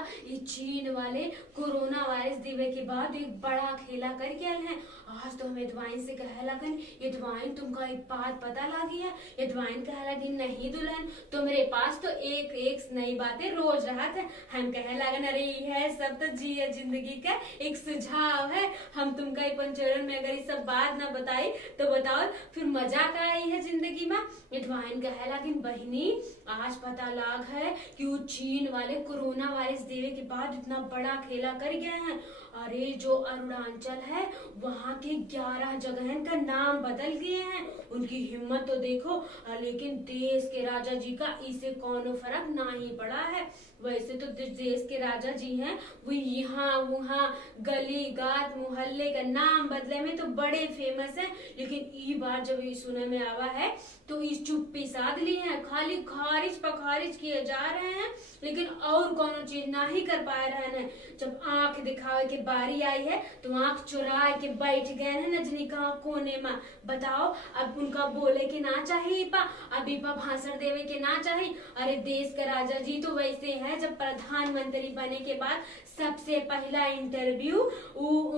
भैया ये चीन वाले कोरोना वायरस दिवे के बाद एक बड़ा खेला करके आए हैं। आज तो हमें दवाइन से कहे लगन ये दवाइन तुमका एक बात पता लगी है। ये दवाइन कहे लगी नहीं दुल्हन तो मेरे पास तो एक एक नई बातें रोज रहत है। हम कहे लगन अरे है सब तो जिए जिंदगी का एक सुझाव है। हम तुमका अपन चरण में अगर ये सब बात ना बताई तो बताओ फिर मजा का आई है जिंदगी में। ये दवाइन कहे लगी बहनी आज पता लाग है कि वो चीन वाले कोरोना वायरस देवे के बाद इतना बड़ा खेला कर गए हैं। अरे जो अरुणाचल है वहाँ के 11 जगह का नाम बदल गए हैं। उनकी हिम्मत तो देखो। लेकिन देश के राजा जी का इसे कोनो फर्क ना ही पड़ा है। वैसे तो देश के राजा जी हैं वो यहाँ वहाँ गली गात मोहल्ले का नाम बदले में तो बड़े फेमस हैं। लेकिन ई बार जब ये सुने में आवा है तो इस चुप्पी साध ली है। खाली खारिज पखारिज किए जा रहे हैं लेकिन और कोनो चीज ना ही कर पा रहे हैं। जब आंख दिखावे की बारी आई है तो आंख चुरा के बैठ गए हैं नजनीका कोने में। बताओ अब उनका बोले के ना चाहिए पा अभी पा भाषण देवे के ना चाहिए। अरे देश का राजा जी तो वैसे है जब प्रधानमंत्री बने के बाद सबसे पहला इंटरव्यू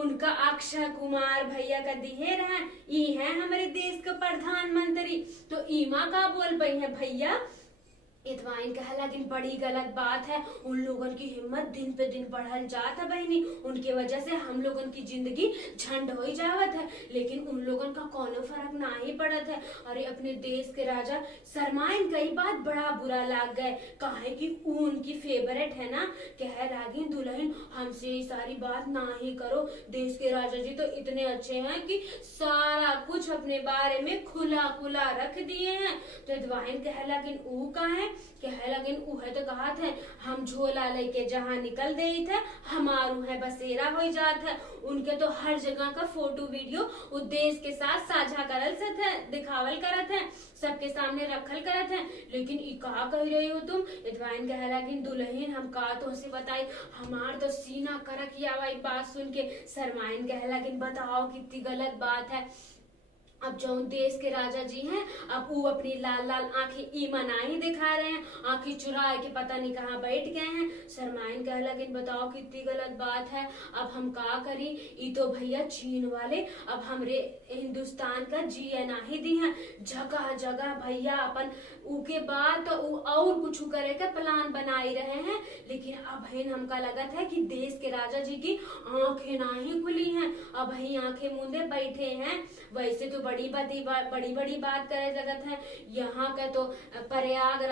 उनका अक्षय कुमार भैया का दिए रहा। ये है हमारे देश का प्रधानमंत्री तो ईमा का बोल पाई है भैया। इतवाइन कहा लेकिन बड़ी गलत बात है। उन लोगों की हिम्मत दिन पे दिन बढ़ल जात है बहनी। उनके वजह से हम लोगों की जिंदगी झंड हो ही जावत है लेकिन उन लोगों का कोनो फर्क ना ही पड़त है। अरे अपने देश के राजा शर्माइन कई बात बड़ा बुरा लाग गए काहे कि उनकी फेवरेट है ना। कह लागी दुल्हन हमसे ये सारी बात ना ही करो। देश के राजा जी तो इतने अच्छे हैं कि सारा कुछ अपने बारे में खुला खुला रख दिए हैं। तो इतवाइन कह लेकिन ऊ कहा है कहे लगिन उहे तो कहा थे हम झोला लेके जहाँ निकल गए थे हमारू है बसेरा हो जात है। उनके तो हर जगह का फोटो वीडियो वो देश के साथ साझा करल से थे दिखावल करत है सबके सामने रखल करत है। लेकिन ई का कह रही हो तुम। इतवाइन कहे लगिन दुल्हन हम का तो से बताई हमार तो सीना करक या भाई बात सुन के। शर्माइन कहे लगिन बताओ कितनी गलत बात है। अब जो देश के राजा जी हैं अब वो अपनी लाल लाल आंखें ईमान ही दिखा रहे हैं। आंखें चुरा के पता नहीं कहाँ बैठ गए हैं। शर्माइन कह लगिन बताओ कितनी गलत बात है। अब हम का करी ई तो भैया चीन वाले अब हमरे हिंदुस्तान का जिया ना ही दी हैं। जगह जगह भैया अपन उके बाद तो और कुछ करे का प्लान बनाई रहे हैं। लेकिन अब हमका लगत है कि देश के राजा जी की आंखें ना ही खुली हैं। अब आंखें मूंदे बैठे हैं। वैसे तो बड़ी बड़ी बात करे जगत है। यहाँ का तो प्रयाग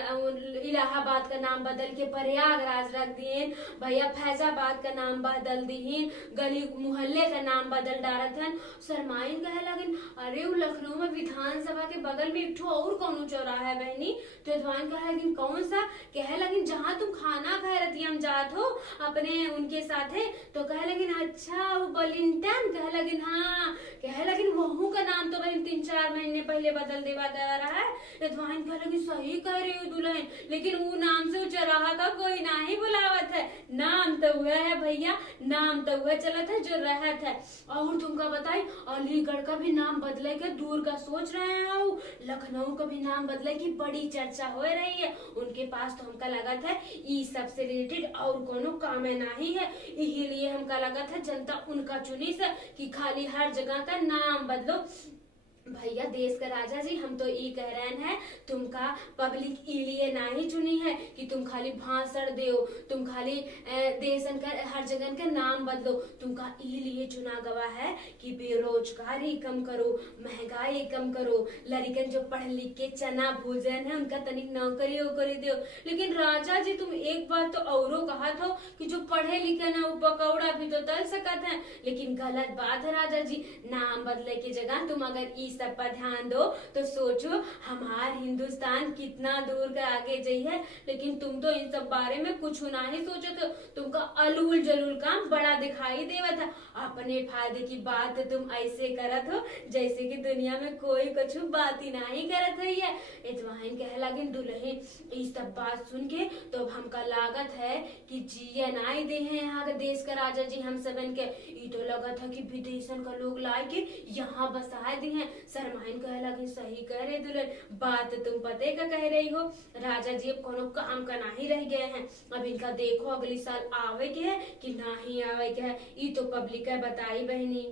इलाहाबाद का नाम बदल के प्रयागराज रख दिए भैया। फैजाबाद का नाम बदल दिए गली मोहल्ले का नाम बदल डालत है। शर्माइन कहे लगिन अरे वो लखनऊ में विधानसभा के बगल में एक ठो और कौन चौराहा है बहनी। तो इतवाइन कहे लगिन कौन सा। कहे लगिन जहाँ तुम खाना खाए रतियम जात हो अपने उनके साथ है। तो कहे लगिन अच्छा वो बलिंटन। कहे लगिन हाँ। कहे लगिन वहू का नाम तो 3-4 महीने पहले बदल देवा दे रहा है। इतवाइन कह लगी सही कह रही हो दुल्हन लेकिन वो नाम से वो चौराहा का कोई ना ही बुलावत है। नाम तो हुआ है भैया नाम तो हुआ चलत है जो रहत है। और तुमका बताई अलीगढ़ का भी नाम बदले के दूर का सोच रहे हैं। लखनऊ का भी नाम बदले की बड़ी चर्चा हो रही है। उनके पास तो हमका लगत है ई सबसे रिलेटेड और कोनो काम नहीं है। यही लिए हमका लगत है जनता उनका चुनी से कि खाली हर जगह का नाम बदलो। भैया देश का राजा जी हम तो ये कह रहे हैं तुमका पब्लिक लिए ना ही चुनी है कि तुम खाली भाषण दो तुम खाली देशन का हर जगह का नाम बदलो। तुमका लिए चुना गवा है कि बेरोजगारी कम करो महंगाई कम करो लड़कन जो पढ़ लिख के चना भोजन है उनका तनिक नौकरी वोकरी दो। लेकिन राजा जी तुम एक बात तो औरों कहा था कि जो पढ़े लिखे ना वो पकौड़ा भी तो तल सकत है। लेकिन गलत बात है राजा जी नाम बदले की जगह तुम अगर इस सब पर ध्यान दो तो सोचो हमार हिंदुस्तान कितना दूर का आगे जाई है। लेकिन तुम तो इन सब बारे में कुछ ना ही सोचो तो तुमका अलूल जलूल काम बड़ा दिखाई देवा था। अपने फायदे की बात तुम ऐसे करत हो जैसे कि दुनिया में कोई कुछ बात ही नहीं करत है। इतवाइन कह लगिन दुल्हन इस सब बात सुन के तो हमका लागत है कि जिया नाई दे हैं यहाँ का देश का राजा जी हम सबन के। तो लगत है कि विदेशन का लोग लाए के यहाँ बसाए दी हैं। शरमाइन कहे लगी सही कह रहे दुल्हन, बात तुम पते का कह रही हो। राजा जी अब कोनो काम का नहीं रह गए हैं, अब इनका देखो अगली साल आवे के है कि नहीं आवे के है, ये तो पब्लिक है बताई बहनी।